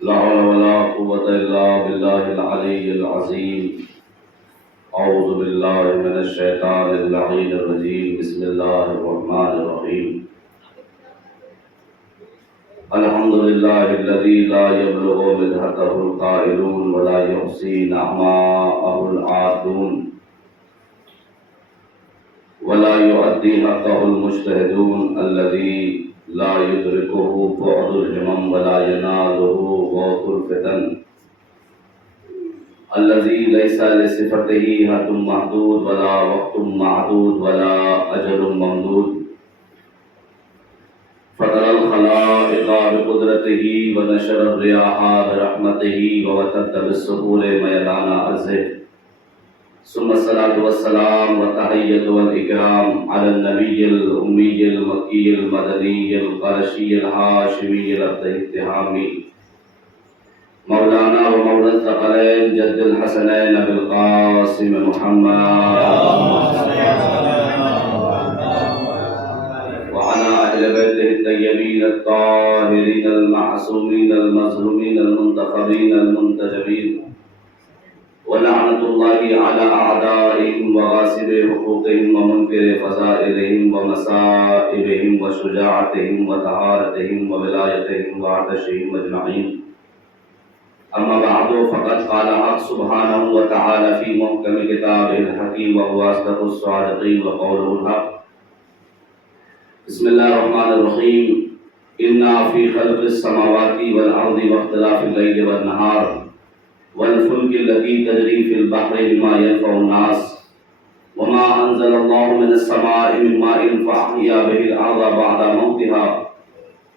لا حول ولا قوة إلا بالله العلي العظيم. أعوذ بالله من الشيطان اللعين الرجيم. بسم الله الرحمن الرحيم. الحمد لله الذي لا يبلغ مدحته القائلون ولا يحصي نعماءه العادون ولا يؤدي حقه المجتهدون الذي لا يدركه بعد الهمم ولا يناله غوث الفتن الذي ليس لصفته حد محدود ولا وقت معدود ولا أجل ممدود فطر الخلائق بقدرته ونشر الرياح برحمته ووتد بالسحور ميدان أرضه ثم الصلاة والسلام والتحية والإكرام على النبي الأمي المكي المدني القرشي الهاشمي الاتهامي مولانا ومولى الثقلين جد الحسنين أبي القاسم محمد وعلى أهل بيته الطيبين الطاهرين المعصومين المظلومين المنتخبين المنتجبين ولعنة الله على أعدائهم وغاصب حقوقهم ومنكر فضائلهم ومصائبهم وشجاعتهم وطهارتهم وولايتهم وعطشهم أجمعين. أما بعد فقد قال حق سبحانه وتعالى في محكم كتابه الحكيم وهو أصدق الصادقين وقوله الحق. بسم الله الرحمن الرحيم. إنا في خلق السماوات والأرض واختلاف الليل والنهار والفلك التي تجري في البحر بما ينفع الناس وما أنزل الله من السماء من ماء فأحيا به الأرض بعد موتها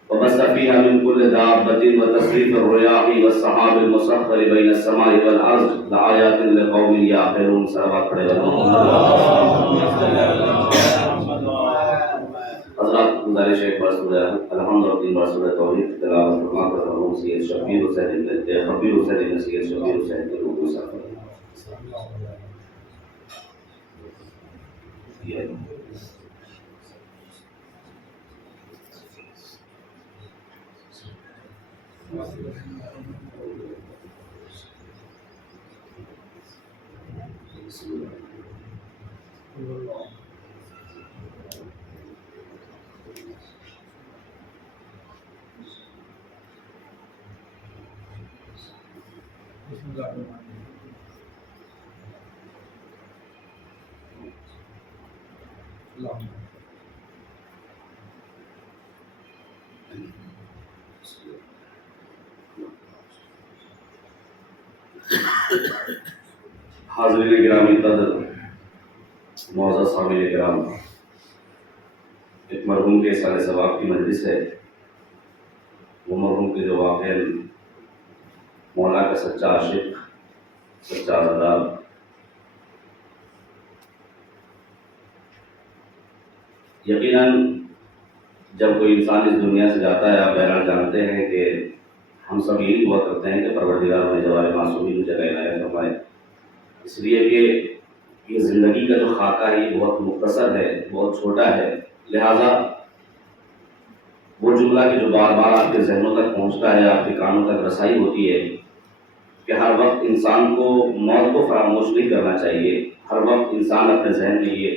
وبث فيها من كل دابة وتصريف الرياح والسحاب المسخر بين السماء والأرض لآيات لقوم يعقلون. صلوات حضرات گزارش ہے ایک بار سورہ الحمد اور تین بار سورہ توحید تلاوت فرما کر مرحوم سید شبیر حسین خبیر حسین سید شبیر حسین کے روح کو ساتھ حاضرین گرامی قدر، معزز حامل کرام، ایک مرحوم کے سال ثواب کی مجلس ہے. وہ مرحوم کے جو واقع مولا کا سچا عاشق، سچا عزادار، یقیناً جب کوئی انسان اس دنیا سے جاتا ہے، آپ بہرحال جانتے ہیں کہ ہم سب یہی دعا کرتے ہیں کہ پروردگار ہمیں جوار معصومی کی جگہ عنایت فرمائے، اس لیے کہ یہ زندگی کا جو خاکہ ہے یہ بہت مختصر ہے، بہت چھوٹا ہے. لہٰذا وہ جملہ کہ جو بار بار آپ کے ذہنوں تک پہنچتا ہے، آپ کے کانوں تک رسائی ہوتی ہے کہ ہر وقت انسان کو موت کو فراموش نہیں کرنا چاہیے. ہر وقت انسان اپنے ذہن میں یہ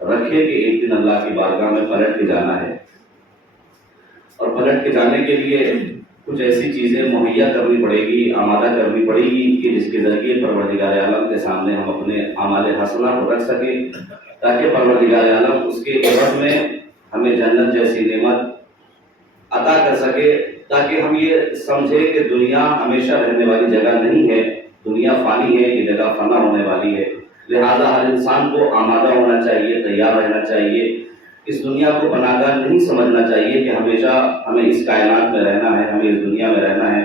رکھے کہ ایک دن اللہ کی بارگاہ میں پلٹ کے جانا ہے، اور پلٹ کے جانے کے لیے کچھ ایسی چیزیں مہیا کرنی پڑے گی، آمادہ کرنی پڑے گی کہ جس کے ذریعے پروردگار عالم کے سامنے ہم اپنے اعمال حسنہ کو رکھ سکیں، تاکہ پروردگار عالم اس کے عوض میں ہمیں جنت جیسی نعمت عطا کر سکے، تاکہ ہم یہ سمجھے کہ دنیا ہمیشہ رہنے والی جگہ نہیں ہے، دنیا فانی ہے، یہ جگہ فنا ہونے والی ہے. لہذا ہر انسان کو آمادہ ہونا چاہیے، تیار رہنا چاہیے. اس دنیا کو پناہگاہ نہیں سمجھنا چاہیے کہ ہمیشہ ہمیں اس کائنات میں رہنا ہے، ہمیں اس دنیا میں رہنا ہے.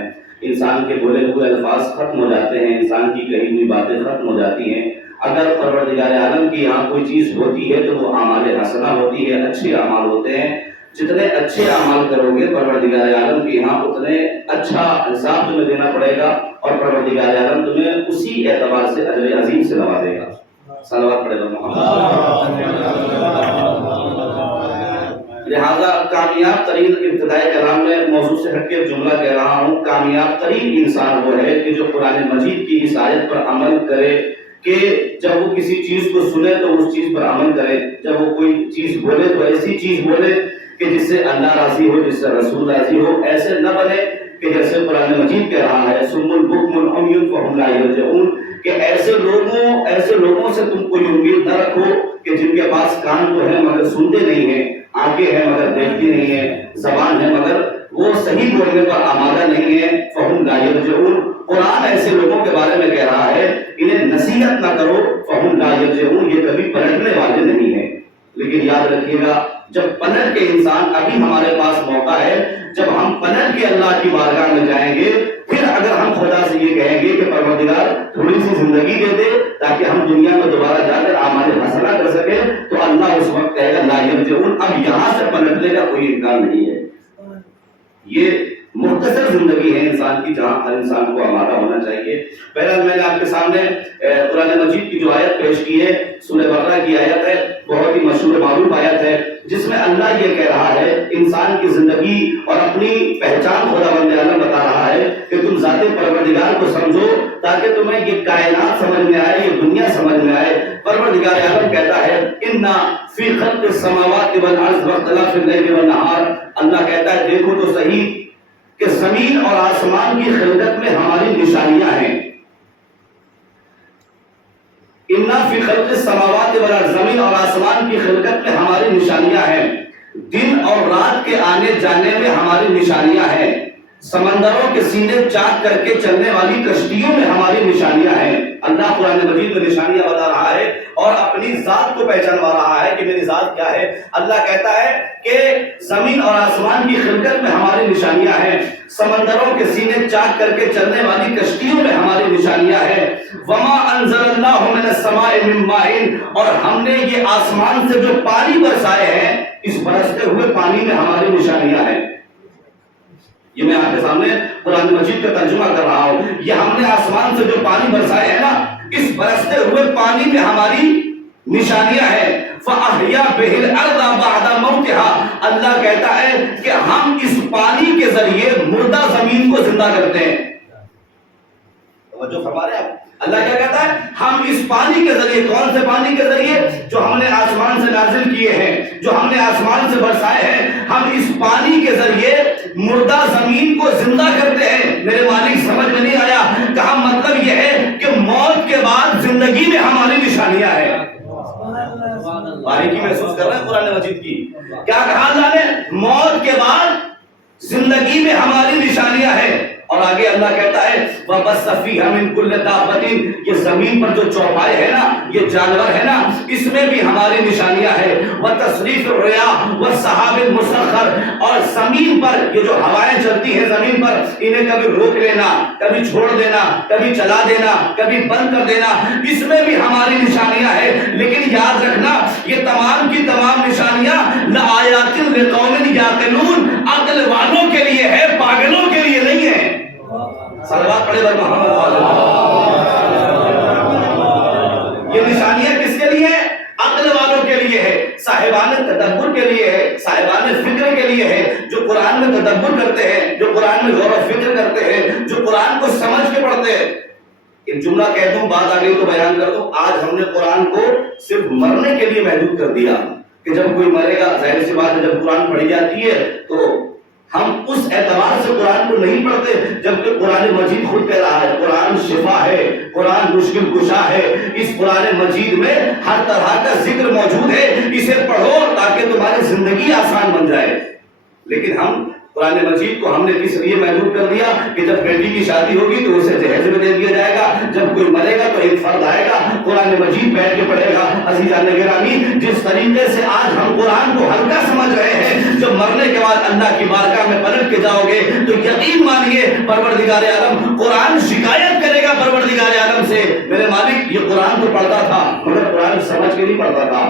انسان کے بولے ہوئے الفاظ ختم ہو جاتے ہیں، انسان کی کہی ہوئی باتیں ختم ہو جاتی ہیں، اگر پروردگار عالم کی یہاں کوئی چیز ہوتی ہے تو وہ اعمال حسنہ ہوتی ہے، اچھے اعمال ہوتے ہیں. جتنے اچھے اعمال کرو گے پروردگار عالم کے یہاں اتنے اچھا حساب تمہیں دینا پڑے گا، اور پروردگار عالم تمہیں اسی اعتبار سے اجر عظیم سے نوازے گا. صلوات پڑھے گا محمد. لہذا کامیاب ترین ابتدائی کلام میں موضوع سے ہٹ کے جملہ کہہ رہا ہوں، کامیاب ترین انسان وہ ہے کہ جو قرآن مجید کی اس آیت پر عمل کرے کہ جب وہ کسی چیز کو سنے تو اس چیز پر عمل کرے، جب وہ کوئی چیز بولے تو ایسی چیز بولے کہ جس سے اللہ راضی ہو، جس سے رسول راضی ہو. ایسے نہ بنے کہ جیسے قرآن مجید کہہ رہا ہے سم البکم عمی فہم لا یرجعون، کہ ایسے لوگوں سے تم کوئی امید نہ رکھو کہ جن کے پاس کان تو ہیں مگر سنتے نہیں ہیں، آنکھیں ہیں مگر دیکھتی نہیں ہیں، زبان ہے مگر وہ صحیح بولنے پر آمادہ نہیں ہے. فہم لا یرجعون، قرآن ایسے لوگوں کے بارے میں کہہ رہا ہے انہیں نصیحت نہ کرو. فہم لا یرجعون، یہ کبھی پلٹنے والے نہیں ہیں. لیکن یاد رکھیے گا جب پلٹ کے انسان، ابھی ہمارے پاس موقع ہے، جب ہم پلٹ کے اللہ کی بارگاہ میں جائیں گے پھر اگر ہم خدا سے یہ کہیں گے کہ پروردگار تھوڑی سی زندگی دے دے تاکہ ہم دنیا میں دوبارہ جا کر اعمال حسنہ کر سکیں، تو اللہ اس وقت کہے گا لا یرجعون، اب یہاں سے پلٹنے کا کوئی امکان نہیں ہے. یہ مختصر زندگی ہے انسان کی جہاں ہر انسان کو آمادہ ہونا چاہیے. بہرحال میں نے آپ کے سامنے قرآن مجید کی جو آیت پیش کی ہے سورہ بقرہ کی آیت ہے، بہت ہی مشہور معروف آیت ہے جس میں اللہ یہ کہہ رہا ہے انسان کی زندگی اور اپنی پہچان خداوند عالم بتا رہا ہے کہ تم ذات پروردگار کو سمجھو تاکہ تمہیں یہ کائنات سمجھ میں آئے، یہ دنیا سمجھ میں آئے. پروردگار عالم کہتا ہے انا فی خلق السماوات والارض واختلاف اللیل والنہار، اللہ کہتا ہے دیکھو تو صحیح کہ زمین اور آسمان کی خلقت میں ہماری نشانیاں ہیں. انا فی خلق السماوات والارض، زمین اور آسمان کی خلقت میں ہماری نشانیاں ہیں، دن اور رات کے آنے جانے میں ہماری نشانیاں ہیں، سمندروں کے سینے چاک کر کے چلنے والی کشتیوں میں ہماری نشانیاں ہیں. اللہ قرآن مجید میں نشانیاں بتا رہا ہے اور اپنی ذات کو پہچانوا رہا ہے کہ میری ذات کیا ہے. اللہ کہتا ہے کہ زمین اور آسمان کی خلقت میں ہماری نشانیاں ہیں، سمندروں کے سینے چاک کر کے چلنے والی کشتیوں میں ہماری نشانیاں ہیں. وما انزل اللہ من السماء من ماء، اور ہم نے یہ آسمان سے جو پانی برسائے ہیں اس برستے ہوئے پانی میں ہماری نشانیاں ہیں. یہ میں آپ کے سامنے قرآن مجید کا ترجمہ کر رہا ہوں. یہ ہم نے آسمان سے جو پانی برسائے ہیں نا اس برستے ہوئے پانی میں ہماری نشانیاں ہیں. فَأَحْيَا بِهِ الْأَرْضَ بَعْدَ مَوْتِهَا، اللہ کہتا ہے کہ ہم اس پانی کے ذریعے مردہ زمین کو زندہ کرتے ہیں. توجہ فرما رہے ہیں آپ؟ اللہ کیا کہتا ہے ہم اس پانی کے ذریعے، کون سے پانی کے ذریعے؟ جو ہم نے آسمان سے نازل کیے ہیں، جو ہم نے آسمان سے برسائے ہیں، ہم اس پانی کے ذریعے مردہ زمین کو زندہ کرتے ہیں. میرے مالک سمجھ میں نہیں آیا؟ کہا مطلب یہ ہے کہ موت کے بعد زندگی میں ہماری نشانیاں ہیں. باریکی محسوس کر رہے ہیں قرآن مجید کی؟ کیا کہا اللہ نے؟ موت کے بعد زندگی میں ہماری نشانیاں ہیں. اور آگے اللہ کہتا ہے وَبَثَّ فِيهَا مِن كُلِّ دَابَّةٍ، یہ زمین پر جو چوپائے ہیں نا، یہ جانور ہے نا، اس میں بھی ہماری نشانیاں ہیں. وَتَصْرِيفِ الرِّيَاحِ وَالسَّحَابِ الْمُسَخَّرِ، اور زمین پر یہ جو ہوائیں چلتی ہیں زمین پر، انہیں کبھی روک لینا، کبھی چھوڑ دینا، کبھی چلا دینا، کبھی بند کر دینا، اس میں بھی ہماری نشانیاں ہیں. لیکن یاد رکھنا یہ تمام کی تمام نشانیاں لَآيَاتٍ لِقَوْمٍ يَعْقِلُونَ، عقل والوں کے لیے ہے، پاگلوں کے لیے نہیں ہے. صلوات پڑھے بر محمد والے. یہ نشانیاں کس کے لیے ہیں؟ عقل والوں کے لیے ہے، صاحبان تدبر کے لیے ہے، صاحبان فکر کے لیے ہے، جو قرآن میں تدبر کرتے ہیں، جو قرآن میں غور و فکر کرتے ہیں، جو قرآن کو سمجھ کے پڑھتے ہیں. ایک جملہ کہہ دوں، بات آ گئی تو بیان کر دوں. آج ہم نے قرآن کو صرف مرنے کے لیے محدود کر دیا کہ جب کوئی مرے گا، ظاہر سی بات ہے جب قرآن پڑھی جاتی ہے تو ہم اس اعتبار سے قرآن کو نہیں پڑھتے، جبکہ قرآن مجید خود کہہ رہا ہے قرآن شفا ہے، قرآن مشکل کشا ہے. اس قرآن مجید میں ہر طرح کا ذکر موجود ہے، اسے پڑھو تاکہ تمہاری زندگی آسان بن جائے. لیکن ہم قرآن مجید کو ہم نے کس لیے محدود کر دیا کہ جب بیٹی کی شادی ہوگی تو اسے جہیز میں دے دیا جائے گا، جب کوئی مرے گا تو ایک فرد آئے گا قرآن مجید بیٹھ کے پڑھے گا۔ عزیزان گرامی، جس طریقے سے آج ہم قرآن کو ہلکا سمجھ رہے ہیں، جب مرنے کے بعد اللہ کی بارگاہ میں پلٹ کے جاؤ گے تو یقین مانیے پروردگار عالم قرآن شکایت کرے گا پروردگار عالم سے، میرے مالک یہ قرآن تو پڑھتا تھا مگر قرآن سمجھ کے نہیں پڑھتا تھا،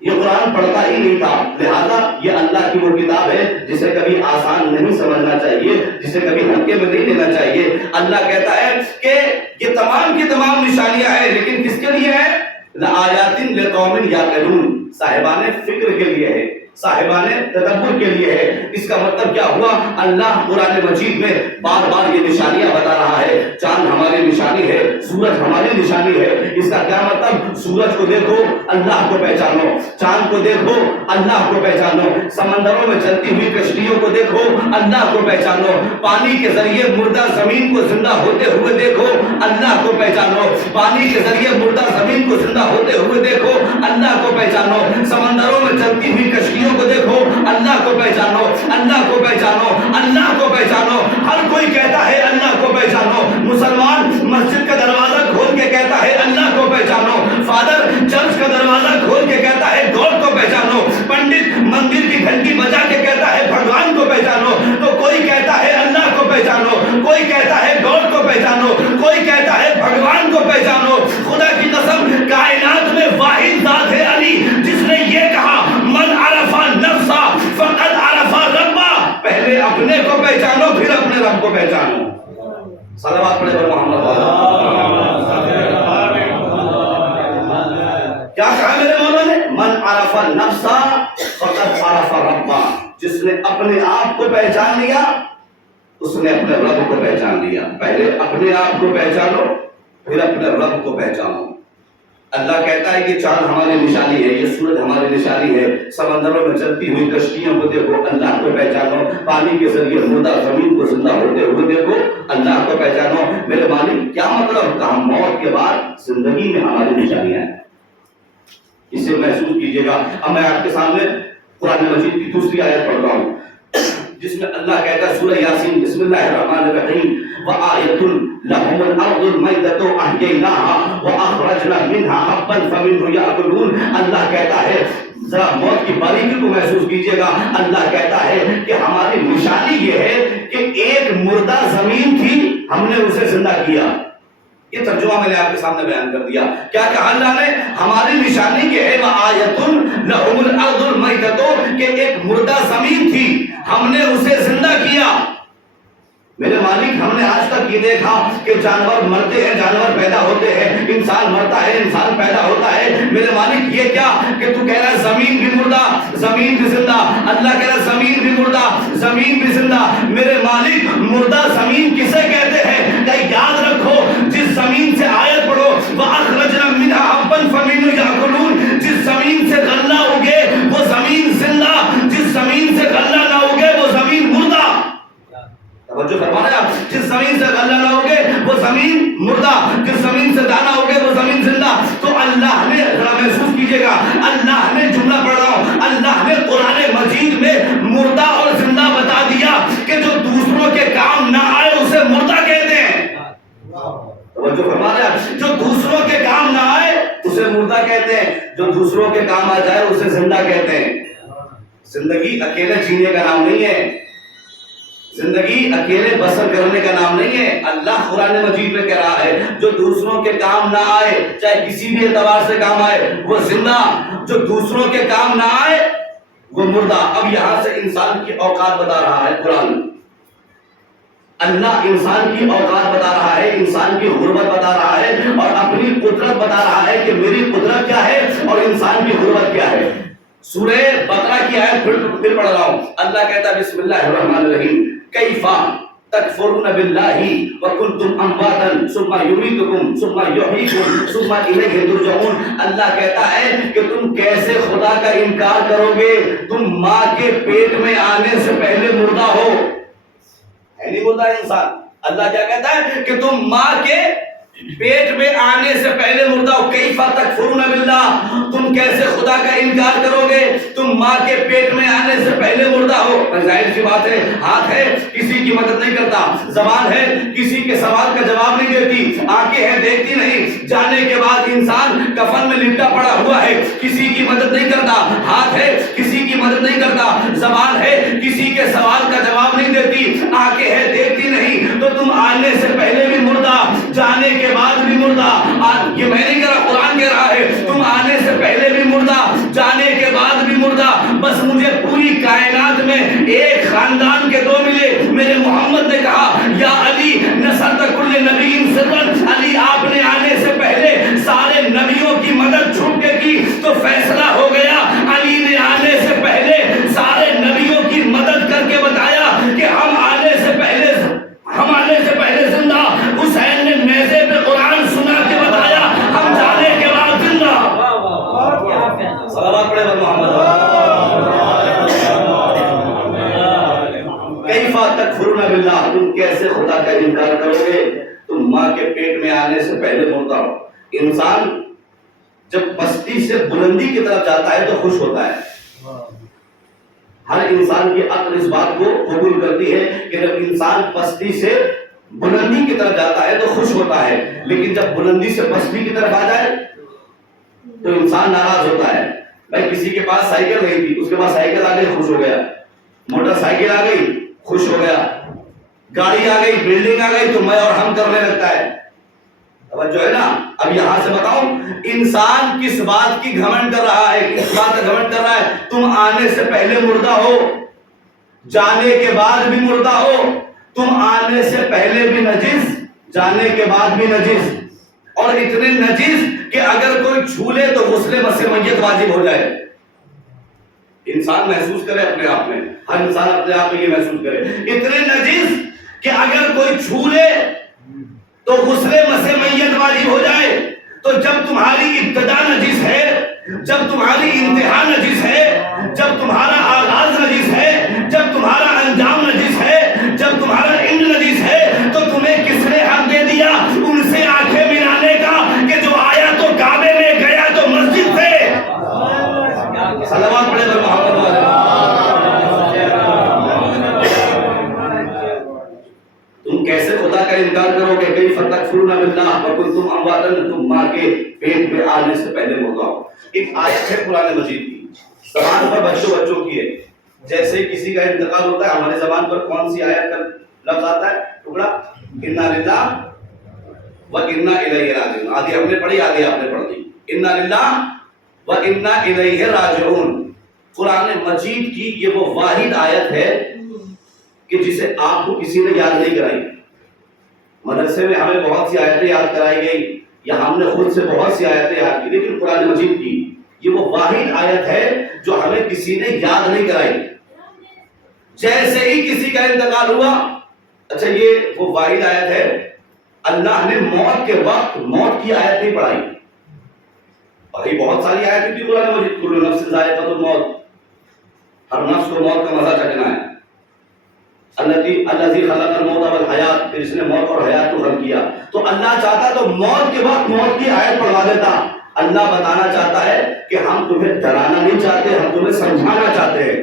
یہ قرآن پڑھتا ہی نہیں تھا۔ لہذا یہ اللہ کی وہ کتاب ہے جسے کبھی آسان نہیں سمجھنا چاہیے، جسے کبھی ہلکے میں نہیں لینا چاہیے۔ اللہ کہتا ہے کہ یہ تمام کی تمام نشانیاں ہیں، لیکن کس کے لیے ہے؟ لآیات لقوم یعقلون، صاحبان فکر کے لیے ہے، صاحبان تدبر کے لیے ہے۔ اس کا مطلب کیا ہوا؟ اللہ قرآن مجید میں بار بار یہ نشانیاں بتا رہا ہے۔ چاند ہماری نشانی ہے، سورج ہماری نشانی ہے۔ اس کا کیا مطلب؟ سورج کو دیکھو اللہ کو پہچانو، چاند کو دیکھو اللہ کو پہچانو، سمندروں میں چلتی ہوئی کشتیوں کو دیکھو اللہ کو پہچانو، پانی کے ذریعے مردہ زمین کو زندہ ہوتے ہوئے دیکھو اللہ کو پہچانو، پانی کے ذریعے مردہ زمین کو زندہ ہوتے ہوئے دیکھو اللہ کو پہچانو، سمندروں میں چلتی ہوئی کشتیوں کو دیکھو اللہ کو پہچانو، اللہ کو پہچانو، اللہ کو پہچانو۔ ہر کوئی کہتا ہے اللہ کو پہچانو، مسلمان مسجد کا دروازہ کھول کے کہتا ہے اللہ کو پہچانو، فادر چرچ کا دروازہ کھول کے کہتا ہے گاڈ کو پہچانو، پنڈت مندر کی گھنٹی بجا کے کہتا ہے بھگوان کو پہچانو، تو کوئی کہتا ہے اللہ کو پہچانو، کوئی کہتا ہے گاڈ کو پہچانو، کوئی کہتا ہے بھگوان کو پہچانو۔ خدا کی قسم کائنات میں واحد ذات ہے علی جس نے یہ کہا من عرف نفسا فقد عرف ربا، پہلے اپنے کو پہچانو پھر اپنے رب کو پہچانو۔ صلوات پڑھے پر محمد۔ کیا کہا میرے مولا نے؟ من عرف نفسا فقد عرف ربا، جس نے اپنے آپ کو پہچان لیا اس نے اپنے رب کو پہچان لیا۔ پہلے اپنے آپ کو پہچانو پھر اپنے رب کو پہچانو۔ اللہ کہتا ہے کہ چاند ہماری نشانی ہے، یہ سورج ہماری نشانی ہے، سمندروں میں چلتی ہوئی کشتیوں کو دیکھو اللہ کو پہچانو، پانی کے ذریعے مردہ زمین کو زندہ ہوتے ہوئے دیکھو اللہ کو پہچانو۔ میرے مالک کیا مطلب؟ کہا موت کے بعد زندگی میں ہماری نشانیاں ہیں، اسے محسوس کیجیے گا۔ اب میں آپ کے سامنے قرآن مجید کی دوسری آیت پڑھ رہا ہوں جس میں اللہ کہتا ہے سورہ یاسین بسم اللہ الرحمن الرحیم وَآیَةٌ لَهُمُ الْأَرْضُ الْمَيْدَةُ أَحْيَيْنَاهَا وَأَخْرَجْنَا مِنْهَا حَبًّا فَمِنْهُ يَأْكُلُونَ۔ اللہ کہتا ہے ذرا موت کی باریکی کو محسوس کیجیے گا۔ اللہ کہتا ہے کہ ہماری نشانی یہ ہے کہ ایک مردہ زمین تھی ہم نے اسے زندہ کیا۔ یہ ترجمہ میں نے آپ کے سامنے بیان کر دیا۔ کیا کہا اللہ نے؟ ہماری نشانی یہ ہے وَآیَةٌ لَهُمُ الْأَرْضُ الْمَيْدَةُ کہ ایک مردہ زمین تھی ہم نے اسے زندہ کیا۔ میرے مالک ہم نے آج تک یہ دیکھا کہ جانور مرتے ہیں، جانور پیدا ہوتے ہیں، انسان مرتا ہے، انسان پیدا ہوتا ہے۔ میرے مالک یہ کیا کہ تو کہہ رہا ہے زمین بھی مردہ زمین بھی زندہ، اللہ کہہ رہا ہے زمین بھی مردہ زمین بھی زندہ۔ میرے مالک مردہ زمین کسے کہتے ہیں؟ کہ یاد رکھو جس زمین سے آیت پڑھو وَأَخْرَجْنَا مِنْهَا حَبًّا فَمِنْهُ يَأْكُلُونَ، جس زمین سے غلہ اگے وہ زمین زندہ، جس زمین سے غلہ نہ اگے وہ زمین مردہ۔ توجہ فرمانا، جس زمین سے غلہ نہ ہوگے وہ زمین مردہ، جس زمین سے دانا ہوگے وہ زمین زندہ۔ تو اللہ نے ذرا محسوس کیجئے گا، اللہ نے جملہ پڑھ رہا ہوں، اللہ نے قرآن مجید میں مردہ اور زندہ بتا دیا کہ جو دوسروں کے کام نہ آئے اسے مردہ کہتے ہیں۔ توجہ فرمانا، جو دوسروں کے کام نہ آئے اسے مردہ کہتے ہیں، جو دوسروں کے کام آ جائے اسے زندہ کہتے ہیں۔ زندگی اکیلے جینے کا نام نہیں ہے، زندگی اکیلے بسر کرنے کا نام نہیں ہے۔ اللہ قرآن مجید میں کہہ رہا ہے جو دوسروں کے کام نہ آئے، چاہے کسی بھی اعتبار سے کام آئے، وہ زندہ، جو دوسروں کے کام نہ آئے وہ مردہ۔ اب یہاں سے انسان کی اوقات بتا رہا ہے قرآن، اللہ انسان کی اوقات بتا رہا ہے، انسان کی غربت بتا رہا ہے اور اپنی قدرت بتا رہا ہے کہ میری قدرت کیا ہے اور انسان کی غربت کیا ہے۔ سورہ بقرہ کی آیت پھر پڑھ رہا ہوں، اللہ کہتا ہے بسم اللہ الرحمن الرحیم کیف تکفرون باللہ وکنتم امواتا ثم یمیتکم ثم یحییکم ثم الیہ ترجعون۔ اللہ کہتا ہے کہ تم کیسے خدا کا انکار کرو گے، تم ماں کے پیٹ میں آنے سے پہلے مردہ ہو، ہے نہیں مردہ انسان۔ اللہ کیا کہتا ہے کہ تم ماں کے پیٹ میں آنے سے پہلے مردہ ہو. کیف تکفرون باللہ, تم کیسے خدا کا انکار کرو گے؟ تم ماں کے پیٹ میں آنے سے پہلے مردہ ہو. ظاہر سی بات ہے, ہاتھ ہے کسی کی مدد نہیں کرتا, زبان ہے کسی کے سوال کا جواب نہیں دیتی, آنکھیں ہیں دیکھتی نہیں, جانے کے بعد انسان کفن میں لپٹا پڑا ہوا ہے, کسی کی مدد نہیں کرتا. ہاتھ ہے کسی کی مدد نہیں کرتا, زبان ہے کسی کے سوال کا جواب نہیں دیتی, آنکھیں ہیں دیکھتی نہیں. تو تم آنے سے پہلے بھی مردہ, جانے کے بعد بھی مردہ. یہ میں نہیں کہہ رہا, قرآن کہہ رہا ہے. تم آنے سے پہلے بھی مردہ, جانے کے بعد بھی مردہ. بس مجھے پوری کائنات میں ایک خاندان کے دو ملے. میرے محمد نے کہا یا علی نصرت کل نبی سرن, علی آپ نے آنے سے پہلے سارے نبیوں کی مدد چھوٹ کے کی تو فیصلہ ہو گیا. علی نے آنے سے پہلے سارے نبیوں کی مدد کر کے بتایا کہ ہم آنے سے پہلے زندہ. حسین نے نیزے پہ قرآن سنا کے بتایا, ہم جانے کے بعد زندہ. صلوات پڑھے محمد. کیف تکفرون باللہ, تم کیسے خدا کا انکار کرو گے؟ تم ماں کے پیٹ میں آنے سے پہلے مردہ ہو. انسان جب پستی سے بلندی کی طرف جاتا ہے تو خوش ہوتا ہے. ہر انسان کی عقل اس بات کو قبول کرتی ہے کہ جب انسان پستی سے بلندی کی طرف جاتا ہے تو خوش ہوتا ہے, لیکن جب بلندی سے پستی کی طرف آ جائے تو انسان ناراض ہوتا ہے. بھائی کسی کے پاس سائیکل نہیں تھی, اس کے پاس سائیکل آ گئی, خوش ہو گیا. موٹر سائیکل آ گئی, خوش ہو گیا. گاڑی آ گئی, بلڈنگ آ گئی تو میں اور ہم کرنے لگتا ہے. اب جو ہے نا, اب یہاں سے بتاؤں انسان کس بات کی گھمنڈ کر رہا ہے, کس بات کا گھمنڈ کر رہا ہے؟ تم آنے سے پہلے مردہ ہو, جانے کے بعد بھی مردہ ہو. تم آنے سے پہلے بھی نجس, جانے کے بعد بھی نجس, اور اتنے نجس کہ اگر کوئی چھو لے تو غسل مسح میت واجب ہو جائے. انسان محسوس کرے اپنے آپ میں, ہر انسان اپنے آپ میں یہ محسوس کرے, اتنے نجس کہ اگر کوئی چھو لے تو غسل مسح میت واجب ہو جائے. تو جب تمہاری ابتدا نجس ہے, جب تمہاری انتہا نجس ہے, جب تمہارا آغاز نجس ہے, جب تمہارا انجام نجس ہے, جب تمہارا اینڈ نجس ہے, تو تمہیں کس نے حق دے دیا ان سے آنکھیں ملانے کا کہ جو آیا تو کعبے میں, گیا تو مسجد سے؟ صلوات پڑھے محمد والے. تم کیسے خدا کا انکار کرو گے؟ کیف تکفرون باللہ وکنتم امواتا, تم ماں کے پیٹ میں آنے سے پہلے مردہ ہو. ایک آیت ہے قرآن مجید کی, زبان پر بچوں کی ہے. جیسے کسی کا انتقال ہوتا ہے, ہمارے زبان پر کون سی آیت کا لفظ آتا ہے؟ ٹکڑا, انا للہ و انا الیہ راجعون. آدھی ہم نے پڑھی, آدھی آپ نے پڑھ دی. انا للہ و انا الیہ راجعون. قرآن مجید کی یہ وہ واحد آیت ہے کہ جسے آپ کو کسی نے یاد نہیں کرائی. مدرسے میں ہمیں بہت سی آیتیں یاد کرائی گئی, یا ہم نے خود سے بہت سی آیتیں یاد کی, لیکن قرآن مجید کی یہ وہ واحد آیت ہے جو ہمیں کسی نے یاد نہیں کرائی. جیسے ہی کسی کا انتقال ہوا, اچھا یہ وہ واحد آیت ہے, اللہ نے موت کے وقت موت کی آیت نہیں پڑھائی. بھائی بہت ساری آیتیں تھی قرآن مجید, کل نفس ذائقۃ الموت, ہر نفس کو موت کا مزہ چکھنا ہے. الذی خلق الموت والحیات, پھر اس نے موت اور حیات کو خلق کیا. تو اللہ چاہتا تو موت کے وقت موت کی آیت پڑھوا دیتا. اللہ بتانا چاہتا ہے کہ ہم تمہیں ڈرانا نہیں چاہتے, ہم تمہیں سمجھانا چاہتے ہیں.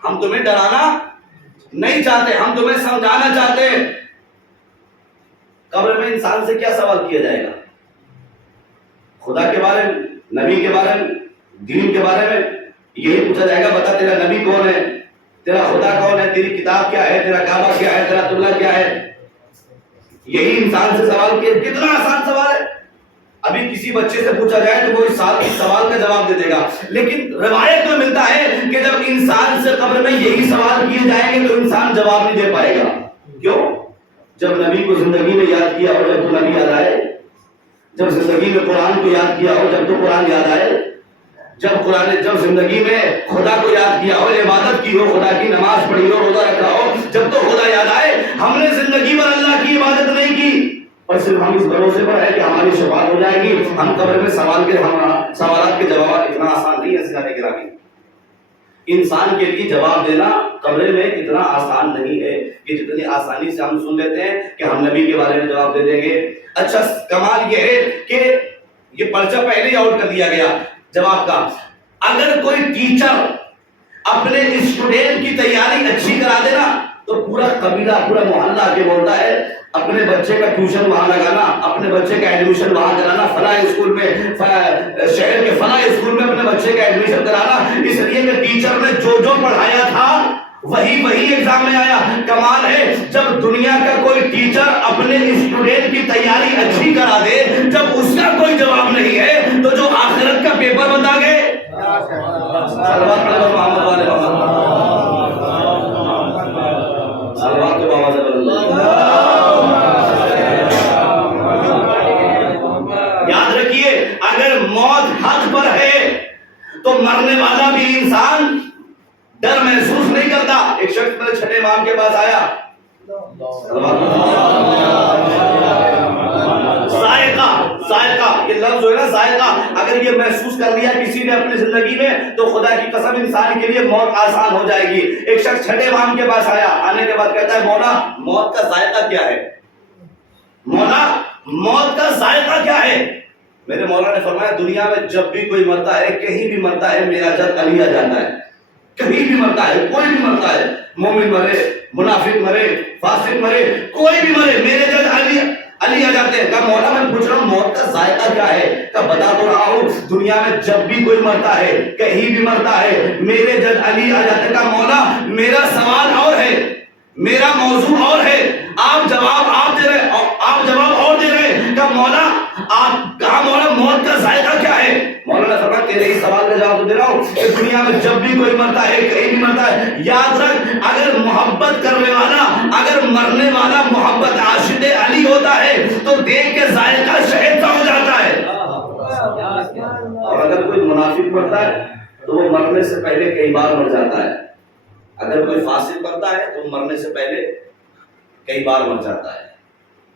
ہم تمہیں ڈرانا نہیں چاہتے, ہم تمہیں سمجھانا چاہتے ہیں. قبر میں انسان سے کیا سوال کیا جائے گا؟ خدا کے بارے میں, نبی کے بارے میں, دین کے بارے میں. یہی پوچھا جائے گا, بتا تیرا نبی کون ہے, تیرا خدا کون ہے, تیری کتاب کیا ہے, تیرا کعبہ کیا ہے, تیرا قبلہ کیا ہے. یہی انسان سے سوال کیا. کتنا آسان سوال ہے. ابھی کسی بچے سے پوچھا جائے تو وہ اس سوال کا جواب دے دے گا, لیکن روایت میں ملتا ہے کہ جب انسان سے قبر میں یہی سوال کیے جائیں گے تو انسان جواب نہیں دے پائے گا. کیوں؟ جب نبی کو زندگی میں یاد کیا ہو, جب تو نبی یاد آئے, جب زندگی میں قرآن کو یاد کیا ہو, جب تو قرآن یاد آئے, جب زندگی میں خدا کو یاد کیا ہو, عبادت کی ہو, خدا کی نماز پڑھی ہو, روزہ رکھا ہو, جب تو خدا یاد آئے. ہم نے زندگی بھر اللہ کی عبادت نہیں کی, اور صرف ہم اس بھروسے پر ہے کہ ہماری شفاعت ہو جائے گی. ہم قبر میں سوالات کے جوابات اتنا آسان نہیں ہے سکھانے کے رامی. انسان کے لیے جواب دینا قبر میں اتنا آسان نہیں ہے کہ جتنی آسانی سے ہم سن لیتے ہیں کہ ہم نبی کے بارے میں جواب دے دیں گے. اچھا کمال یہ ہے کہ یہ پرچہ پہلے ہی آؤٹ کر دیا گیا جواب کا. اگر کوئی ٹیچر اپنے اسٹوڈنٹ کی تیاری اچھی کرا دے نا تو پورا قبیلہ پورا محلہ آ کے بولتا ہے اپنے بچے کا ٹیوشن وہاں لگانا, اپنے بچے کا ایڈمیشن وہاں کرانا, فلاں اسکول میں, شہر کے فلاں اسکول میں اپنے بچے کا ایڈمیشن کرانا. اس لیے کہ ٹیچر نے جو جو پڑھایا تھا وہی ایگزام میں آیا. کمال ہے جب دنیا کا کوئی ٹیچر اپنے اسٹوڈنٹ کی تیاری اچھی کرا دے, جب اس کا کوئی جواب نہیں ہے تو جو آخرت کا پیپر بتا گئے. یاد رکھیے اگر موت حق پر ہے تو مرنے والا بھی انسان ڈر محسوس نہیں کرتا. ایک شخص میرے چھٹے امام کے پاس آیا, ذائقہ یہ لفظ جو ہے نا ذائقہ, اگر یہ محسوس کر لیا کسی نے اپنی زندگی میں تو خدا کی قسم انسان کے لیے موت آسان ہو جائے گی. ایک شخص چھٹے امام کے پاس آیا, آنے کے بعد کہتا ہے مولا موت کا ذائقہ کیا ہے, مولا موت کا ذائقہ کیا ہے. میرے مولا نے فرمایا دنیا میں جب بھی کوئی مرتا ہے, کہیں بھی مرتا ہے, میرا جد علی آ جاتا ہے. کہیں بھی مرتا ہے, کوئی بھی مرتا ہے, مومن مرے, منافق مرے, فاسق مرے, کوئی بھی مرے, میرے جد علی آ جاتے ہیں. کہا مولا میں پوچھ رہا ہوں موت کا ذائقہ کیا ہے. کہا بتا تو رہا ہوں دنیا میں جب بھی کوئی مرتا ہے, کہیں بھی مرتا ہے, میرے جد علی آ جاتے ہیں. کہا مولا میرا سوال اور ہے, میرا موضوع اور ہے, آپ جواب دے رہے. کہا مولا آپ کہا مولا موت کا ذائقہ کیا ہے. مولا نے فرمایا تیرے اس سوال کا جواب دے رہا ہوں کہ دنیا میں جب بھی کوئی مرتا ہے, کہیں بھی مرتا ہے, یاد رکھ اگر محبت کرنے والا, اگر مرنے والا محبت عاشق علی ہوتا ہے تو دیکھ کے ذائقہ شہد سا ہو جاتا ہے. اور اگر کوئی منافق مرتا ہے تو وہ مرنے سے پہلے کئی بار مر جاتا ہے. اگر کوئی فاسق مرتا ہے تو مرنے سے پہلے کئی بار مر جاتا ہے.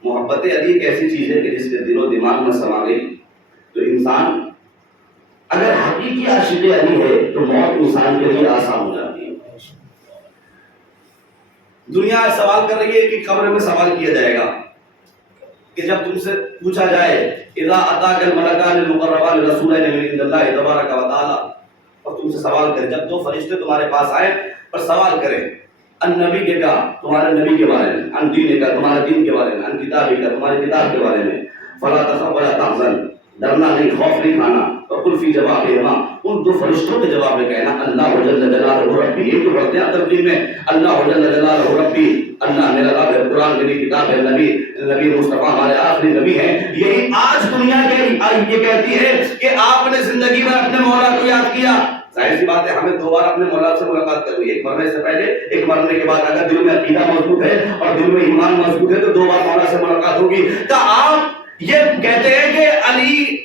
محبت علی ایک ایسی چیز ہے کہ جس کے دل و دماغ میں سما گئی تو انسان اگر حقیقی عاشق علی ہے تو موت انسان کے لیے آسان ہو جاتی ہے. دنیا سوال کر رہی ہے کہ قبر میں سوال کیا جائے گا کہ جب تم سے پوچھا جائے اذا اتاک الملکان المقربان رسولین من عند اللہ تبارک و تعالی, اور تم سے سوال کرے جب دو فرشتے تمہارے پاس آئے اور سوال کریں ان نبی کے کا تمہارے نبی کے بارے میں, ان دین کا تمہارے دین کے بارے میں, ان کتاب کا تمہاری کتاب کے بارے میں, فلا تخف ولا تحزن ڈرنا نہیں, خوف نہیں کھانا. وقل فی جوابہما ان دو فرشتوں کے جواب میں کہنا اللہ جل جلالہ ربی. ایک تو پڑھتے ہیں ترجمے میں اللہ جل جلالہ ربی, اللہ میرا رب ہے, قرآن میری کتاب ہے, نبی مصطفیٰ ہمارے آخری نبی ہیں. یہی آج دنیا کے یہ کہتی ہے کہ آپ نے زندگی میں اپنے مولا کو یاد کیا. ظاہر سی بات ہے ہمیں دو بار اپنے مولا سے ملاقات کرنی ہے, ایک مرنے سے پہلے, ایک مرنے کے بعد. اگر دل میں عقیدہ مضبوط ہے اور دل میں ایمان مضبوط ہے تو دو بار مولا سے ملاقات ہوگی. تو آپ یہ کہتے ہیں کہ علی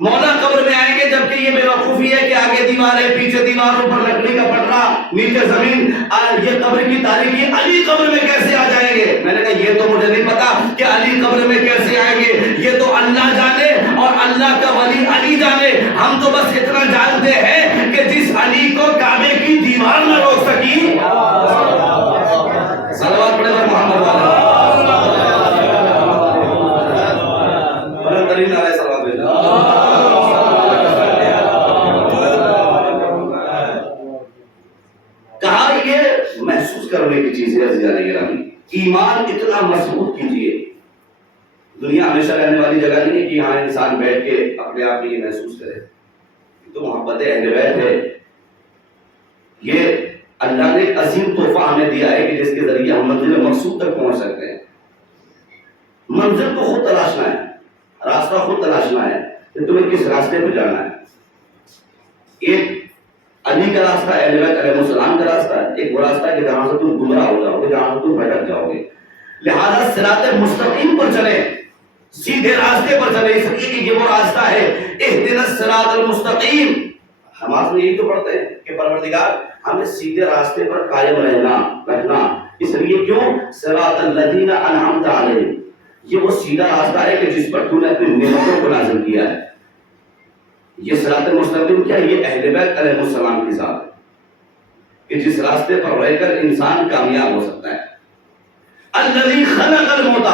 مولا قبر میں آئیں گے, جبکہ یہ بے وقوفی ہے کہ آگے دیوار ہے, پیچھے دیوار, اوپر لکڑی کا پٹرا, نیچے زمین. یہ قبر کی تاریخی علی قبر میں کیسے آ جائیں گے؟ میں نے کہا یہ تو مجھے نہیں پتا کہ علی قبر میں کیسے آئیں گے, یہ تو اللہ جانے اور اللہ کا ولی علی جانے. ہم تو بس اتنا جانتے ہیں کہ جس علی کو کعبے کی دیوار نہ روک سکی. صلوات پڑھے محمد والا محسوس کرنے کی چیز ہے. ایمان اتنا مضبوط کیجیے. دنیا ہمیشہ رہنے والی جگہ نہیں ہے کہ یہاں انسان بیٹھ کے اپنے آپ میں یہ محسوس کرے. تو محبت اہل بیت ہے, یہ اللہ نے ایک عظیم تحفہ ہمیں دیا ہے کہ جس کے ذریعے ہم منزل مقصود تک پہنچ سکتے ہیں. منزل کو خود تلاشنا ہے, راستہ خود تلاشنا ہے کہ تمہیں کس راستے پہ جانا ہے. ایک علی کا راستہ, اہل بیت علیہ السلام کا راستہ ہے, ایک وہ راستہ ہے کہ جہاں سے تم گمراہ ہو جاؤ گے, جہاں سے تم بھٹک جاؤ گے. لہذا صراط مستقیم پر چلیں, سیدھے راستے پر چلیں, اس لیے کہ یہ وہ راستہ ہے اہدنا الصراط المستقیم. نماز میں یہی تو پڑھتے ہیں کہ پروردگار ہمیں سیدھے راستے پر قائم رکھنا. اس لیے کیوں صراط الذین انعمت علیہم, یہ وہ سیدھا راستہ ہے کہ جس پر تو نے اپنی نعمتوں کو نازل کیا ہے. یہ صراط مستقیم کیا ہے؟ یہ اہل بیت علیہ السلام کی ذات ہے. کہ جس راستے پر رہ کر انسان کامیاب ہو سکتا ہے. الذی خلق الموت،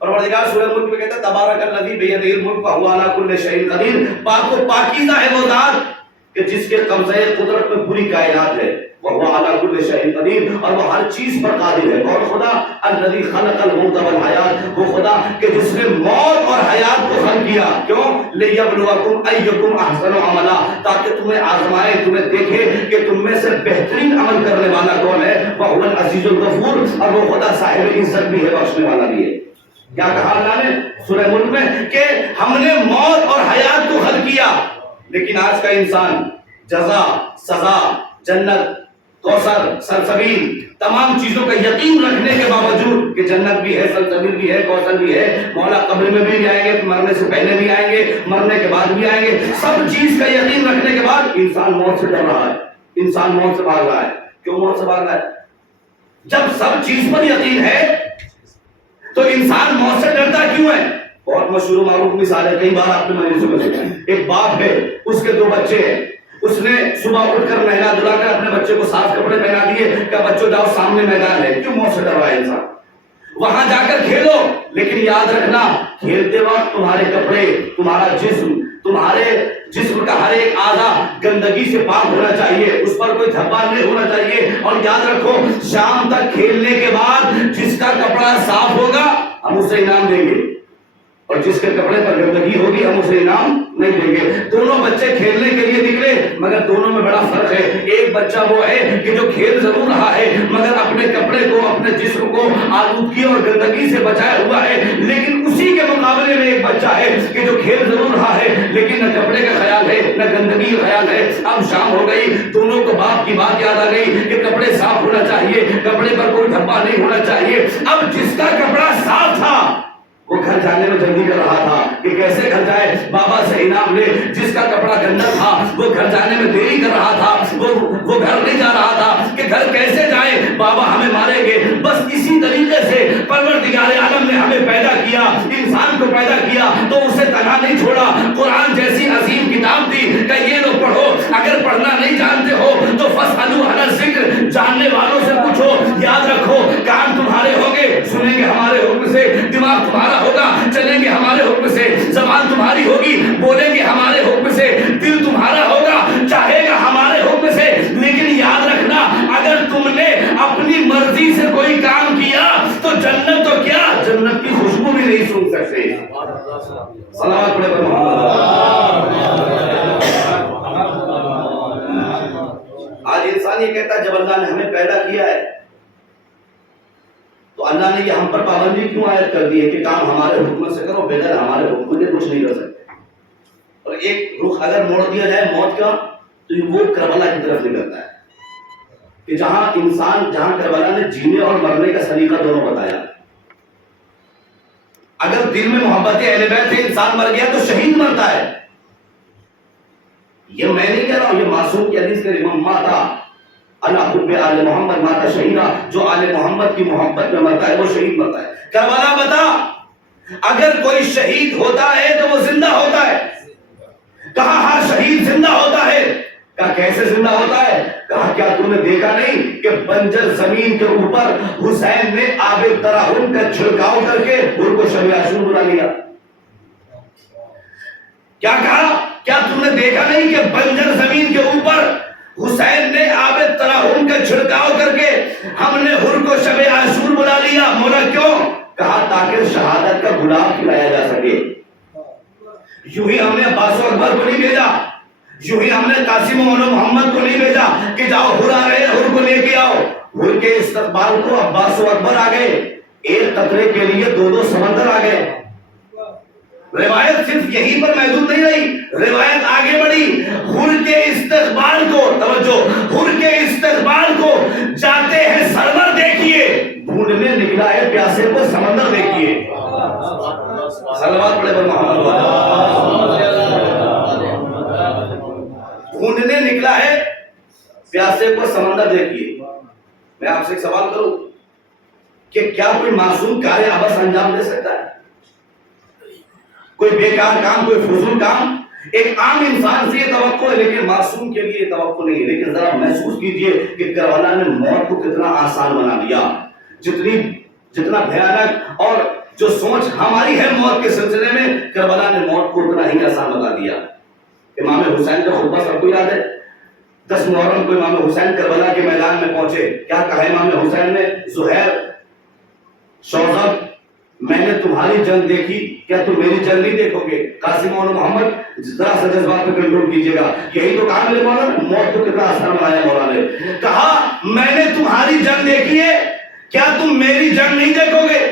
پروردگار سورہ ملک میں کہتا ہے تبارک الذی بیدہ الملک وہو علی کل شیء قدیر. پاک و پاکیزہ ہے وہ ذات کہ جس کے قبضۂ قدرت میں پوری کائنات ہے. وہو علی کل شیء قدیر، اور وہ ہر چیز پر قادر ہے. کون خدا؟ الذی خلق الموت والحیات، وہ خدا کہ جس نے موت اور حیات کو خلق کیا. کیوں؟ لیبلوکم ایکم احسن عملا، تاکہ تمہیں آزمائے، تمہیں دیکھے کہ تم میں سے بہترین عمل کرنے والا کون ہے. وہو العزیز الغفور، اور وہ خدا صاحب عزت بھی ہے، بخشنے والا بھی ہے. کیا کہا اللہ نے سورہ ملک میں کہ ہم نے موت اور حیات کو خلق کیا. لیکن آج کا انسان جزا، سزا، جنت، کوثر، سلسبیل، تمام چیزوں کا یقین رکھنے کے باوجود کہ جنت بھی ہے، سلسبیل بھی ہے، کوثر بھی ہے، مولا قبر میں بھی آئیں گے، مرنے سے پہلے بھی آئیں گے، مرنے کے بعد بھی آئیں گے، سب چیز کا یقین رکھنے کے بعد انسان موت سے ڈر رہا ہے، انسان موت سے بھاگ رہا ہے. کیوں موت سے بھاگ رہا ہے؟ جب سب چیز پر یقین ہے تو انسان موت سے ڈرتا کیوں ہے؟ بہت مشہور و معروف مثال ہے، کئی بار آپ نے مجلسوں میں سنا. ایک باپ ہے، اس کے 2 بچے ہیں. اس نے صبح اٹھ کر نہلا دھلا کر اپنے بچے کو صاف کپڑے پہنا دیے کہ بچوں جاؤ سامنے میدان ہے. کیوں؟ موت سے ڈر رہا ہے انسان. وہاں جا کر کھیلو، لیکن یاد رکھنا کھیلتے وقت تمہارے کپڑے، تمہارا جسم، تمہارے جسم کا ہر ایک اعضا گندگی سے پاک ہونا چاہیے، اس پر کوئی دھبا نہیں ہونا چاہیے. اور یاد رکھو شام تک کھیلنے کے بعد جس کا کپڑا صاف ہوگا ہم اسے انعام دیں گے، اور جس کے کپڑے پر گندگی ہوگی ہم اسے انعام نہیں دیں گے. دونوں بچے کھیلنے کے لیے نکلے، مگر دونوں میں بڑا فرق ہے. ایک بچہ وہ ہے کہ جو کھیل ضرور رہا ہے مگر اپنے کپڑے کو، اپنے جسم کو آلودگی اور گندگی سے بچایا ہوا ہے. لیکن اسی کے مقابلے میں ایک بچہ ہے کہ جو کھیل ضرور رہا ہے لیکن نہ کپڑے کا خیال ہے نہ گندگی کا خیال ہے. اب شام ہو گئی، دونوں کو باپ کی بات یاد آ گئی کہ کپڑے صاف ہونا چاہیے، کپڑے پر کوئی دھبا نہیں ہونا چاہیے. اب جس کا کپڑا صاف تھا وہ گھر جانے میں جلدی کر رہا تھا کہ کیسے گھر جائے، بابا سے انعام لے. جس کا کپڑا گندا تھا وہ گھر جانے میں دیری کر رہا تھا، وہ گھر نہیں جا رہا تھا کہ گھر کیسے جائے، بابا ہمیں ماریں گے. بس اسی طریقے سے پروردگار عالم نے ہمیں پیدا کیا، انسان کو پیدا کیا تو اسے تنہا نہیں چھوڑا. قرآن جیسی عظیم کتاب دی کہ یہ لوگ پڑھو، اگر پڑھنا نہیں جانتے ہو تو فاسألوا اہل الذکر، جاننے والوں سے پوچھو. یاد رکھو کان تمہارے ہوں گے، سنیں گے ہمارے حکم سے، دماغ تمہارا ہوگا، چلیں گے ہمارے حکم سے، زبان تمہاری ہوگی، بولیں گے ہمارے حکم سے، دل تمہارا ہوگا، چاہے گا ہمارے حکم سے. لیکن یاد رکھنا اگر تم نے اپنی مرضی سے کوئی کام کیا تو جنت تو کیا، جنت کی خوشبو بھی نہیں سن سکتے. صلوات پڑھے پر آج انسان یہ کہتا ہے جب اللہ نے ہمیں پیدا کیا ہے تو اللہ نے یہ ہم پر پابندی کیوں عائد کر دی ہے کہ کام ہمارے حکم سے کرو، بغیر ہمارے حکم کے کچھ نہیں کر سکتے. اور ایک رخ اگر موڑ دیا جائے موت کا تو وہ کربلا کی طرف نکلتا ہے کہ جہاں کربلا نے جینے اور مرنے کا سلیقہ دونوں بتایا. اگر دل میں محبت اہل بیت سے انسان مر گیا تو شہید مرتا ہے. یہ میں نہیں کہہ رہا ہوں، یہ معصوم کی حدیث کے امام ماتا اللہ حب آل محمد ماتا شہیدہ، جو آل محمد کی محبت میں مرتا ہے وہ شہید مرتا ہے. کربلا بتا اگر کوئی شہید ہوتا ہے تو وہ زندہ ہوتا ہے. کہا ہر شہید زندہ ہوتا ہے. کہا کیسے زندہ ہوتا ہے؟ کہا کیا تم نے دیکھا نہیں کہ بنجر زمین کے اوپر حسین نے آب ترحم کا چھڑکاؤ کر کے ان کو شب عاشور بنا لیا. کیا کہا؟ کیا تم نے دیکھا نہیں کہ بنجر زمین کے اوپر حسین نے آب ترحم کا چھڑکاؤ کر کے ہم نے ہر کو شب عاشور بنا لیا. مولا کیوں؟ کہا تاکہ شہادت کا گلاب کھلایا جا سکے. یوں ہی ہم نے عباس و اکبر کو نہیں بھیجا، یوں ہی ہم نے قاسم و محمد کو نہیں بھیجا کہ جاؤ ہر آ رہے ہر کو لے کے آؤ. ہر کے استقبال کو عباس و اکبر آ گئے، ایک قطرے کے لیے 2 سمندر آ گئے. روایت صرف یہیں پر محدود نہیں رہی، روایت آگے بڑھی. ہر کے استقبال کو، توجہ، ہر کے استقبال کو جاتے ہیں سرور دیکھیے، ڈھونڈنے نکلا ہے پیاسے کو سمندر دیکھیے. صلوات پڑھے پر محمد ڈھونڈنے نکلا ہے پیاسے کو سمندر دیکھیے. میں آپ سے ایک سوال کروں کہ کیا کوئی معصوم کار عبث انجام دے سکتا ہے؟ کوئی بیکار کام، کوئی فضول کام ایک عام انسان سے یہ توقع ہے لیکن معصوم کے لیے یہ توقع نہیں ہے. لیکن ذرا محسوس کیجئے کہ کربلا نے موت کو کتنا آسان بنا دیا. جتنا بھیانک اور جو سوچ ہماری ہے موت کے سلسلے میں، کربلا نے موت کو اتنا ہی آسان بتا دیا. امام حسین کا خطبہ سب کو یاد ہے. 10 محرم کو امام حسین کربلا کے میدان میں پہنچے. کیا کہا امام حسین نے؟ زہیر، شوذب، میں نے تمہاری جنگ دیکھی، کیا تم میری جنگ نہیں دیکھو گے؟ قاسم اور محمد ذرا سا جذبات پہ کنٹرول کیجیے گا. یہی تو کہا میرے مولانا، موت کو کتنا آسان بنایا مولانا نے. کہا میں نے تمہاری جنگ دیکھی ہے، کیا تم میری جنگ نہیں دیکھو گے؟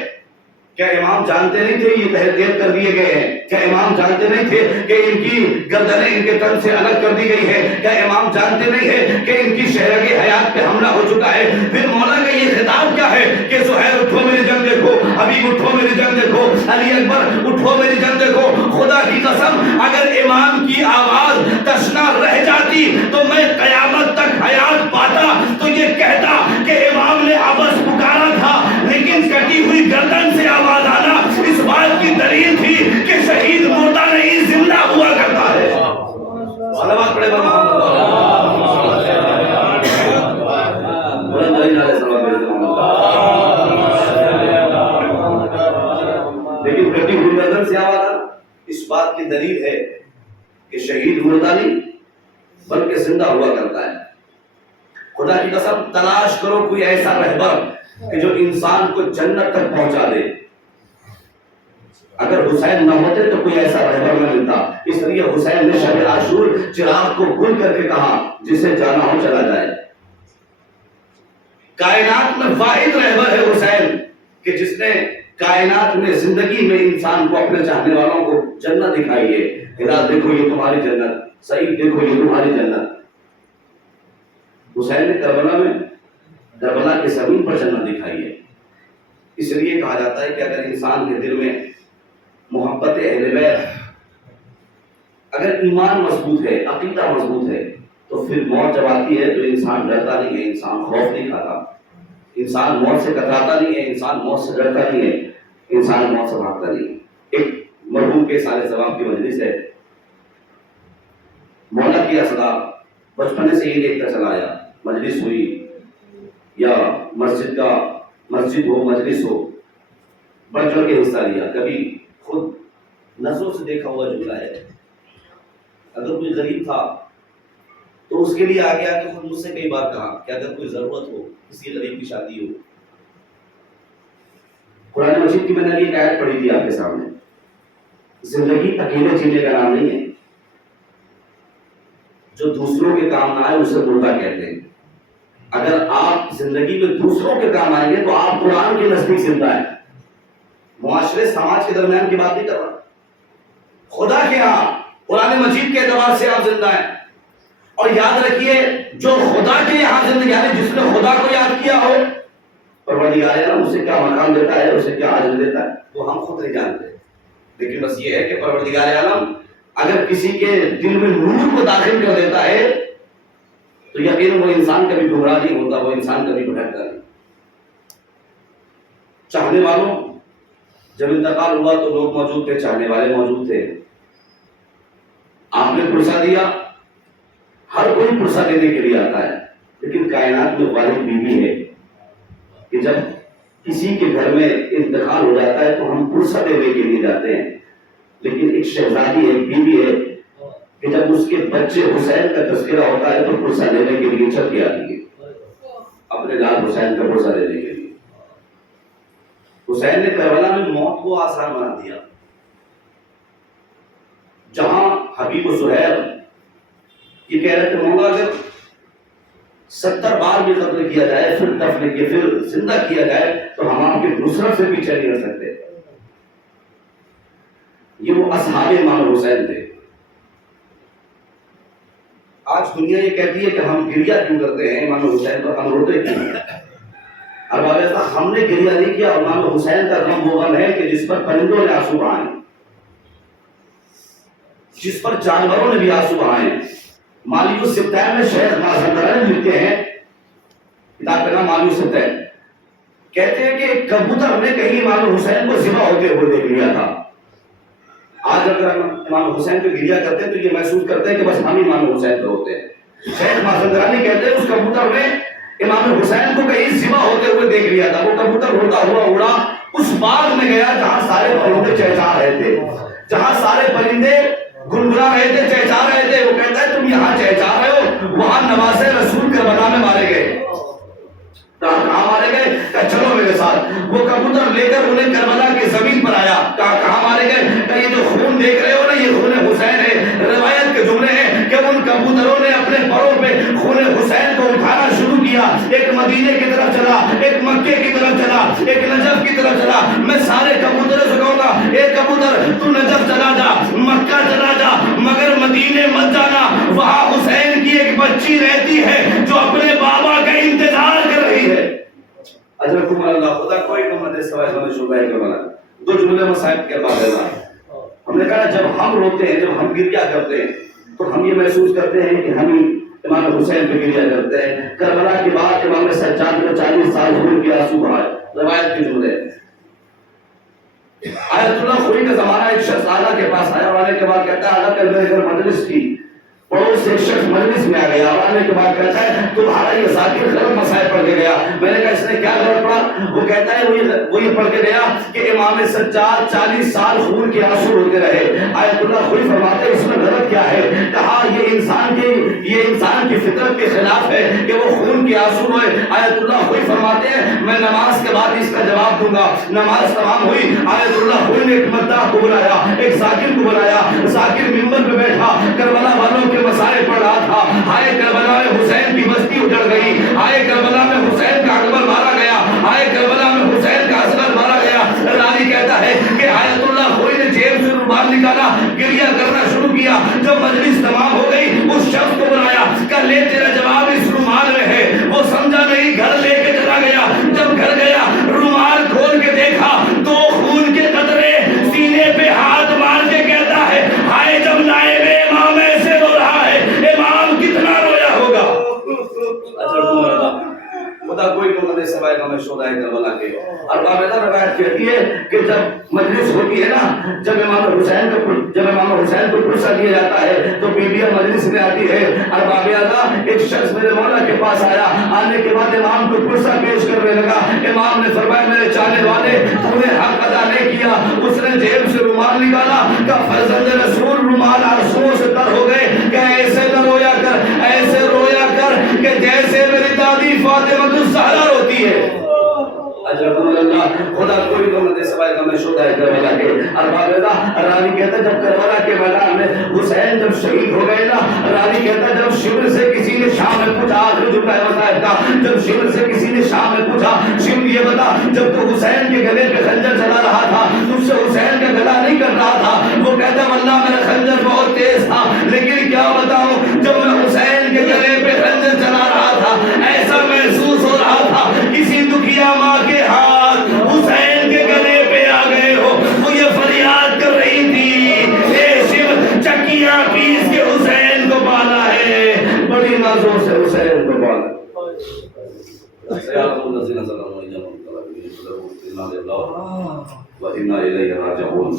کیا امام جانتے نہیں تھے یہ تحقیق کر دیے گئے ہیں؟ کیا امام جانتے نہیں تھے کہ ان کی گردنیں ان کے تن سے الگ کر دی گئی ہے؟ کیا امام جانتے نہیں ہے کہ ان کی شہرگی حیات پہ حملہ ہو چکا ہے؟ پھر مولا کا یہ خطاب کیا ہے کہ زہیر اٹھو میری جنگ دیکھو، حبیب اٹھو میری جنگ دیکھو، علی اکبر اٹھو میری جنگ دیکھو. خدا کی قسم اگر امام کی آواز تشنا رہ جاتی تو میں قیامت تک حیات پاتا تو یہ کہتا کہ امام نے عبس پکارا تھا لیکن کٹی ہوئی گردن سے آواز آنا اس بات کی دلیل تھی کہ شہید مردہ نہیں زندہ ہوا کرتا ہے. صلوات پڑھے لیکن کٹی ہوئی گردن سے آواز آنا اس بات کی دلیل ہے کہ شہید مردہ نہیں بلکہ زندہ ہوا کرتا ہے. خدا کی قسم تلاش کرو کوئی ایسا رہبر کہ جو انسان کو جنت تک پہنچا دے. اگر حسین نہ ہوتے تو کوئی ایسا رہبر نہ ملتا. اس لیے حسین نے شب عاشور چراغ کو گل کر کے کہا جسے جانا ہو چلا جائے. کائنات میں واحد رہبر ہے حسین کہ جس نے کائنات میں زندگی میں انسان کو اپنے چاہنے والوں کو جنت دکھائی ہے. ہدایت دیکھو یہ تمہاری جنت، سعید دیکھو یہ تمہاری جنت. حسین نے کربلا کی زمین پر جنت دکھائی ہے. اس لیے کہا جاتا ہے کہ اگر انسان کے دل میں محبت اہل بیت، اگر ایمان مضبوط ہے، عقیدہ مضبوط ہے، تو پھر موت جب آتی ہے تو انسان ڈرتا نہیں ہے، انسان خوف نہیں کھاتا، انسان موت سے کتراتا نہیں ہے، انسان موت سے ڈرتا نہیں ہے، انسان موت سے بھاگتا نہیں ہے. ایک مرحوم کے سارے ثواب کی مجلس ہے. مولا کی اصلاح بچپنے سے یہ دیکھتا چلا آیا، مجلس ہوئی یا مسجد ہو مجلس ہو، بڑھ چڑھ کے حصہ لیا. کبھی خود نظروں سے دیکھا ہوا جملہ ہے، اگر کوئی غریب تھا تو اس کے لیے آگے آ کے خود مجھ سے کئی بار کہا کہ اگر کوئی ضرورت ہو، کسی غریب کی شادی ہو. قرآن مجید کی میں نے ایک آیت پڑھی تھی آپ کے سامنے. زندگی اکیلے جینے کا نام نہیں ہے. جو دوسروں کے کام نہ آئے اسے مردہ کہتے ہیں. اگر آپ زندگی میں دوسروں کے کام آئیں گے تو آپ قرآن کے نزدیک زندہ ہیں. معاشرے سماج کے درمیان کی بات نہیں کر رہا، خدا کے ہاں قرآن مجید کے اعتبار سے آپ زندہ ہیں. اور یاد رکھیے جو خدا کے یہاں زندگی، یعنی جس نے خدا کو یاد کیا ہو، پروردگار عالم اسے کیا مقام دیتا ہے، اسے کیا اجر دیتا ہے وہ ہم خود نہیں جانتے. لیکن بس یہ ہے کہ پروردگار عالم اگر کسی کے دل میں نور کو داخل کر دیتا ہے تو یقین وہ انسان کبھی گمراہ نہیں ہوتا، وہ انسان کبھی بھٹکتا نہیں. چاہنے والوں جب انتقال ہوا تو لوگ موجود تھے، چاہنے والے موجود تھے. آپ نے پرسہ دیا، ہر کوئی پرسہ دینے کے لیے آتا ہے، لیکن کائنات میں واحد بیوی ہے کہ جب کسی کے گھر میں انتقال ہو جاتا ہے تو ہم پرسہ دینے کے لیے جاتے ہیں. لیکن ایک شہزادی ہے، ایک بیوی ہے کہ جب اس کے بچے حسین کا تذکرہ ہوتا ہے تو پرسہ لینے کے لیے چل کے آتی ہے، اپنے لال حسین کا پرسہ لینے کے لیے. حسین نے کربلا میں موت کو آسان بنا دیا. جہاں حبیب و زہیر یہ کہہ رہے تھے مولا اگر 70 بار بھی قتل کیا جائے، پھر دفن کیا، پھر زندہ کیا جائے تو ہم آپ کی نصرت سے پیچھے نہیں ہٹ سکتے. یہ وہ اصحاب امام حسین تھے. آج دنیا یہ کہتی ہے کہ ہم گریہ کیوں کرتے ہیں امام حسین پر، ہم روتے کیوں ہیں. اور واقعہ ہم نے گریہ نہیں کیا، امام حسین کا غم وہ غم ہے کہ جس پر پرندوں نے آنسو بہائے، جس پر جانوروں نے بھی آنسو بہائے. مالی السبتین میں شیخ مازندرانی لکھتے ہیں، کتاب کا نام مالی السبتین، کہتے ہیں کہ ایک کبوتر نے کہیں امام حسین کو ذبح ہوتے ہوئے دیکھ لیا تھا. آج اگر ہم امام حسین پہ گریا کرتے ہیں تو یہ محسوس کرتے ہیں کہ بس ہم امام حسین پہ ہوتے ہیں. شیخ مازندرانی کہتے ہیں اس کبوتر نے امام حسین کو کہیں ذبح ہوتے ہوئے دیکھ لیا تھا. وہ کبوتر ہوتا ہوا اڑا اس باغ میں گیا جہاں سارے پرندے چہچہا رہے تھے, جہاں سارے پرندے گنگنا رہے تھے, چہچہا رہے تھے. وہ کہتا ہے تم یہاں چہچہا رہے ہو, وہاں نواز رسول کربلا میں مارے گئے. کہاں مارے گئے؟ کہا چلو میرے ساتھ. وہ کبوتر لے کر انہیں کربلا کی زمین پر آیا. کہاں مارے گئے؟ کہ یہ جو خون دیکھ رہے ہو نا یہ خون حسین ہے. روایت کے جملے ہیں کہ ان کبوتروں نے اپنے پروں پہ خون حسین کو اٹھانا شروع کیا. ایک مدینے کی طرف چلا, ایک مکے کی طرف چلا, ایک نجف کی طرف چلا. میں سارے کبوتروں سے کہوں گا اے کبوتر تو نجف چلا جا, مکہ چلا جا, مگر مدینے مت جانا. وہاں حسین کی ایک بچی رہتی ہے جو اپنے بابا کا انتظار کر رہی ہے. اجرکم اللہ. خدا کوئی نعمت دے سوائے ہمیں شکر ہے کہ بنا. دو جملے مصائب کے بعد ہے. ہم نے کہا جب ہم روتے ہیں, جب ہم گریا کرتے ہیں تو ہم یہ محسوس کرتے ہیں کہ ہم امام حسین پہ گریا کرتے ہیں. کربلا کے بعد امام سجاد کو 40 سال خون کے آنسو بہائے. روایت کے جملے. آیت اللہ خوئی کا زمانہ ایک شخص آلہ کے پاس آیا اور آنے کے بعد کہتا ہے آلہ کل میرے گھر مجلس کی. پڑوس سے ایک شخص مجلس میں آ گیا. آنے کے بعد کہتا ہے تمہارا یہ ذاکر غلط مسائل پڑھ کے گیا. میں نے کہا اس نے کیا غلط پڑھا؟ وہ کہتا ہے وہ یہ پڑھ کے گیا کہ امام سجاد 40 سال خون کے آنسو روتے رہے. آیت اللہ خوئی فرماتے ہیں اس میں غلط کیا ہے؟ کہا یہ انسان کی فطرت کے خلاف ہے کہ وہ خون کے آنسو روئے. آیت اللہ خوئی فرماتے ہیں میں نماز کے بعد اس کا جواب دوں گا. نماز تمام ہوئی. آیت اللہ خوئی نے ایک مداح کو بلایا, ایک ذاکر کو بلایا. ذاکر منبر پہ بیٹھا کربلا والوں کے مسائل پڑھ رہا تھا. ہائے کربلا میں حسین کی بستی اجڑ گئی. ہائے کربلا میں حسین کا اکبر مارا گیا. ہائے کربلا میں حسین کا اصغر مارا گیا. راوی کہتا ہے کہ آیت اللہ خوئی نے جیب سے رومال نکالا, گریہ کرنا شروع کیا. جب مجلس تمام ہو گئی اس شخص کو بلایا کہ لے تیرا جواب اس رومال میں ہے. وہ سمجھا نہیں, گھر لے کے چلا گیا. جب گھر گیا رومال کھول کے دیکھا تو خون کے قطرے سینے پہ ہاتھ مار کے کہتا ہے ہائے جب نائب امام ایسے رو رہا ہے امام کتنا رویا ہوگا. خدا کوئی نعمت دے سوائے ہمیں شہدائے کربلا کے. اور باقاعدہ روایت کہتی ہے کہ جب مجلس ہوتی ہے نا, جب امام حسین کو پرسہ دیا جاتا ہے تو بیویاں مجلس میں آتی ہے. اور باقاعدہ ایک شخص میرے مولا کے پاس آیا. آنے کے بعد امام کو پرسہ پیش کرنے لگا. امام نے فرمایا میرے چاہنے والے تو نے حق ادا نہیں کیا. اس نے جیب سے رومال نکالا. کہ فرزند رسول رومال آنسوؤں سے تر ہو گئے. کہ ایسے نہ رویا کر, ایسے رویا کر کہ جیسے میری دادی فاطمہ الزہرا روتی ہے. خدا کوئی نعمت دے سوائے ہمیں شہدائے کربلا کے. اور باقاعدہ راوی کہتا ہے جب کربلا کے میدان میں حسین جب شہید ہو گئے نا, راوی کہتا ہے جب شمر سے کسی نے شام میں پوچھا, آخری جملہ ہے مصائب کا, جب شمر سے کسی نے شام میں پوچھا شمر یہ بتا جب تو حسین کے گلے پہ خنجر چلا رہا تھا تجھ سے حسین کا گلا نہیں کر رہا تھا. وہ کہتا ہے واللہ میرا خنجر بہت تیز تھا لیکن کیا بتاؤں جب میں حسین کے گلے پہ خنجر چلا رہا تھا ایسا محسوس ہو رہا تھا کسی دکھیا ماں کے ہاتھ حسین کے گلے پہ آ گئے ہو. وہ یہ فریاد کر رہی تھی اے شیو چکیاں پیس کے حسین کو پالا ہے, بڑی نازوں سے حسین کو پالا. وَإِنَّا إِلَيْهِ رَاجِعُونَ.